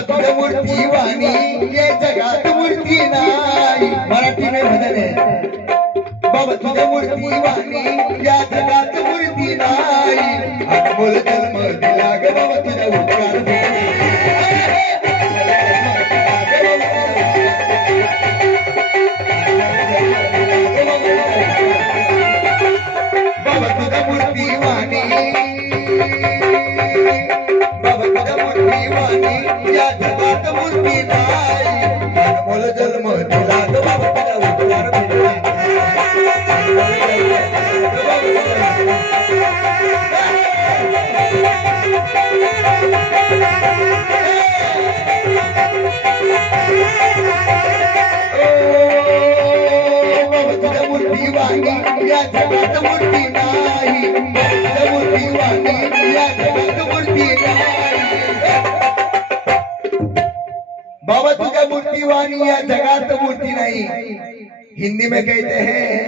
बाबा तुझ्या मूर्ती वाणी या जगात मूर्ती नाही. मराठी में भजन है. बाबा तुझ्या मूर्ती वाणी या जगात मूर्ती नाही. अनमोल जन्म दिला ग बाबा तुझ्या उपकार बाबा तुझ्या मूर्ती वाणी. बाबा तुझ्या मूर्ती वाणी या जगात मूर्ती नाही. अनमोल जन्म दिला ग बाबा तुझ्या उपकार भेटला. या जगात मूर्ती नाही. मूर्ती वाणी या जगात मूर्ती नाही. बाबा तुझ्या मूर्ति वाणी या जगात मूर्ति नहीं. हिंदी में कहते हैं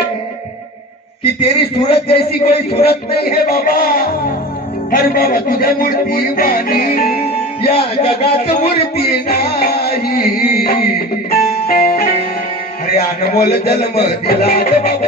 कि तेरी सूरत जैसी कोई सूरत नहीं है बाबा. हर बाबा तुझ्या मूर्ति वाणी या जगात मूर्ति नाही. अरे अनमोल जन्म दिला बाबा